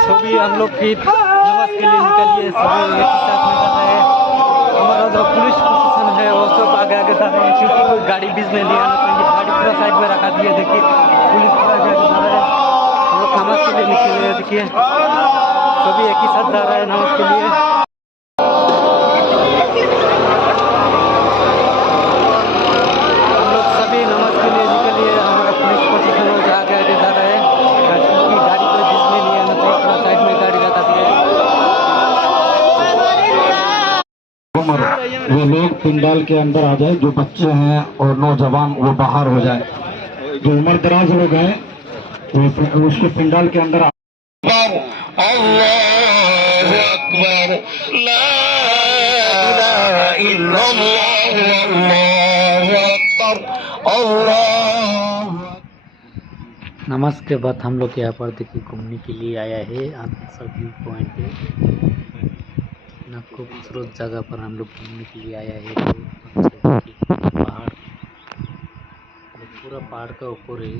सभी हम लोग फिर नमाज के लिए निकलिए, सभी एक ही साथ में जा रहे हैं। हमारा जो पुलिस प्रशासन है वो सब आगे आगे जा रहे हैं, क्योंकि कोई गाड़ी बीच में नहीं आना चाहिए। गाड़ी पूरा साइड में रखा दिया, देखिए पुलिस पूरा आगे आगे जा रहा है। हम लोग नमाज के लिए निकले हैं, देखिए सभी एक ही साथ जा रहे हैं नमाज के लिए। हम लोग सभी नमाज के लिए निकलिए, हमारा पुलिस प्रशासन आगे आगे जा रहा है, क्योंकि गाड़ी कोई बीच में नहीं आना चाहिए, पूरा साइड में गाड़ी रखा दिया है। वो लोग पंडाल के अंदर आ जाए, जो बच्चे हैं और नौजवान वो बाहर हो जाए। जो उम्र दराज लोग हैं वो उसको पंडाल के अंदर अल्लाहु अकबर, ला इलाहा इल्लल्लाह, अल्लाहु अकबर, अल्लाह। नमाज के बाद हम लोग यहाँ पर देखिए घूमने के लिए आया है आंसर व्यू पॉइंट पे। इतना खूबसूरत जगह पर हम लोग घूमने के लिए आया है। तो पहाड़, पूरा पहाड़ का ऊपर है।